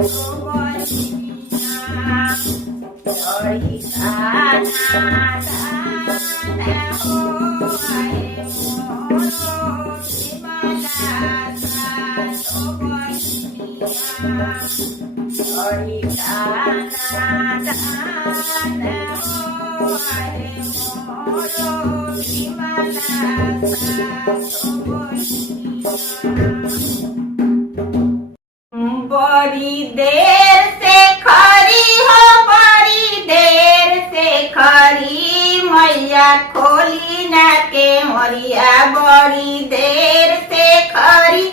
Boy बड़ी देर से खरी हो, बड़ी देर से खरी मैया खोली ना के मरिया। बड़ी देर से खरी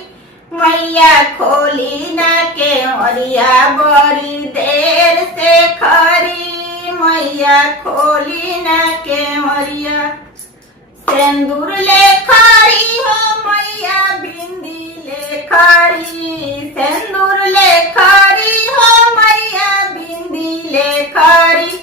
मैया खोली ना के मरिया। बड़ी देर से खरी मैया खोली ना के मरिया। सिंदूर ले खरी हो मैया बिंदी ले खरी। सिंदूर ले खरी हो मैया बिंदी ले खरी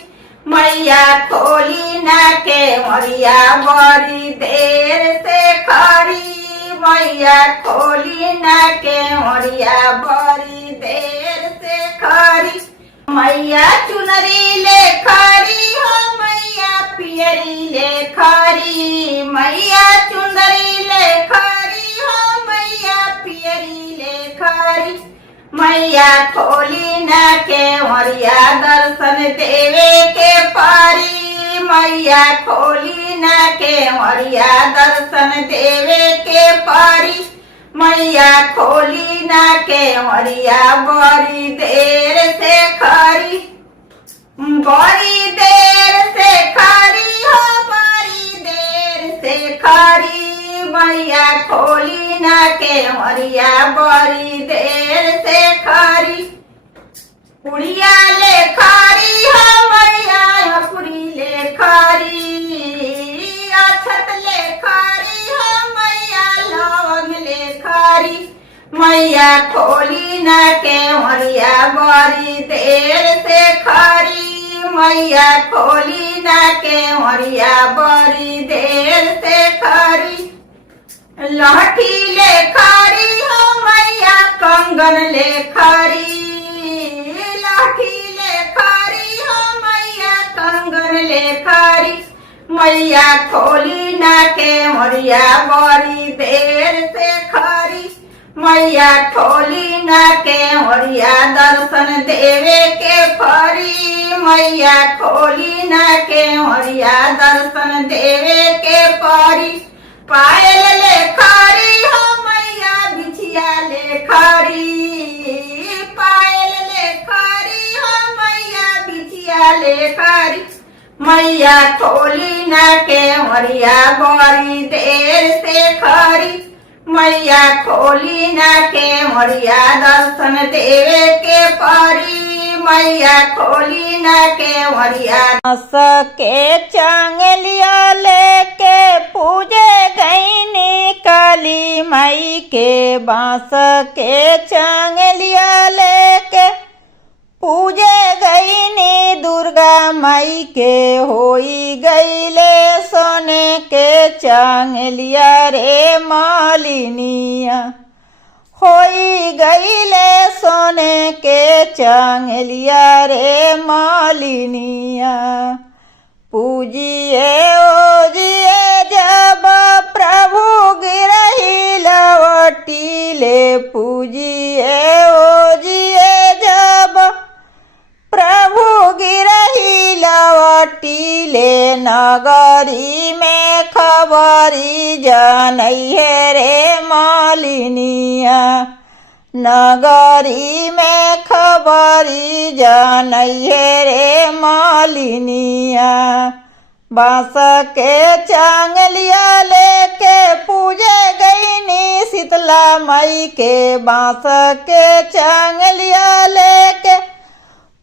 मैया खोली ना के मरिया। बड़ी देर से खरी मैया खोली ना के मरिया। बड़ी देर से खरी मैया चुनरी ले खरी हो मैया पियरी ले खरी। मैया चुनरी ले खरी हो मैया पियरी ले खरी मैया खोली ना के मरिया। दर्शन देवे के परी मैया खोली ना के मरिया। दर्शन देवे के परी मैया खोली ना के मरिया। बड़ी देर से खरी, बड़ी देर से खरी हो, बड़ी देर से खरी मैया खोली ना के मरिया। बड़ी देर से खरी पुड़िया ले खरी हो मैया पुरी ले खरी। अक्षत ले खरी हो मैया लवंग ले खरी मैया खोली ना के मरिया। बड़ी देर से खरी मैया खोली ना के मरिया। बड़ी देर से खरी लहठी ले खरी हो मैया कंगन ले खरी। लहठी ले खरी हो मैया कंगन ले खरी मैया खोली ना के मरिया। बड़ी देर से खरी मैया खोली ना के मरिया। दर्शन देवे के परी मैया खोली ना के मरिया। दर्शन देवे के परी पायल ले खरी हो मैया बिछिया ले खरी। पायल ले खरी हो मैया बिछिया ले खरी मैया खोली ना के मरिया। बड़ी देर से खरी मैया खोली ना के मरिया। दर्शन देवे के परी मैया खोली ना के मरिया। सके चांगलिया लेके पूजे गईनी काली माई के। बांस के चांगलिया लेके पूजे गईनी दुर्गा माई के। होई गईले सोने के चांगलिया रे मालिनिया। होई गईले सोने के चांगलिया रे मालिनिया। पूजिए ओजिए जब प्रभु गिरही लवटीले। पूजिए ओजिए जब प्रभु गिरही लवटीले। नगरी में खबरी जनैहे रे मालिनिया। नगरी में खबरी जनैहे रे मालिनिया। बांस के चांगलिया लेके पूजे गईनी शीतला माई के। बांस के चांगलिया लेके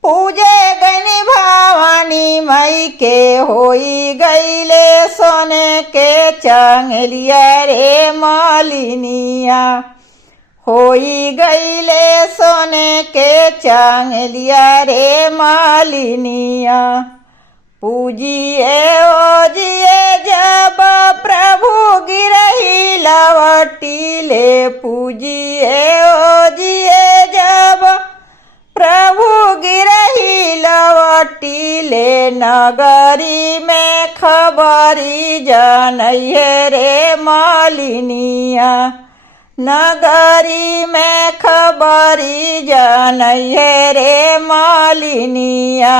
पूजे गईनी भवानी माई के। होई गईले सोने के चांगलिया रे मालिनिया। होई गईले सोने के चांगलिया रे मालिनिया। पूजिए ओजिए जब प्रभु गिरही लवटीले। पूजिए ओजिए जब प्रभु कटिले नगरी में खबरी जनैहे रे मलिनिया नगरी में खबरी जनैहे रे मलिनिया।